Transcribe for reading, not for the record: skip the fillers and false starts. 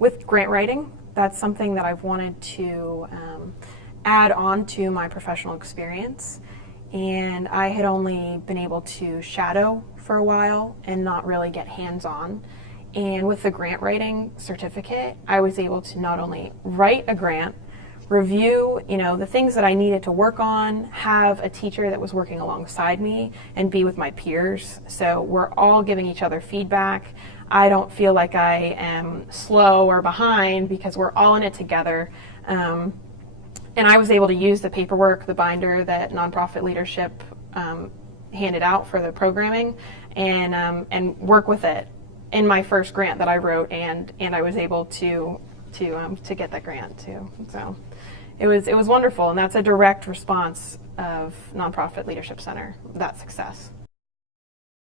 with grant writing, that's something that I've wanted to add on to my professional experience. And I had only been able to shadow for a while and not really get hands-on. And with the grant writing certificate, I was able to not only write a grant, review, the things that I needed to work on, have a teacher that was working alongside me, and be with my peers. So we're all giving each other feedback. I don't feel like I am slow or behind because we're all in it together. And I was able to use the paperwork, the binder that Nonprofit Leadership handed out for the programming, and work with it in my first grant that I wrote, and I was able to get that grant too. So it was wonderful, and that's a direct response of Nonprofit Leadership Center, that success.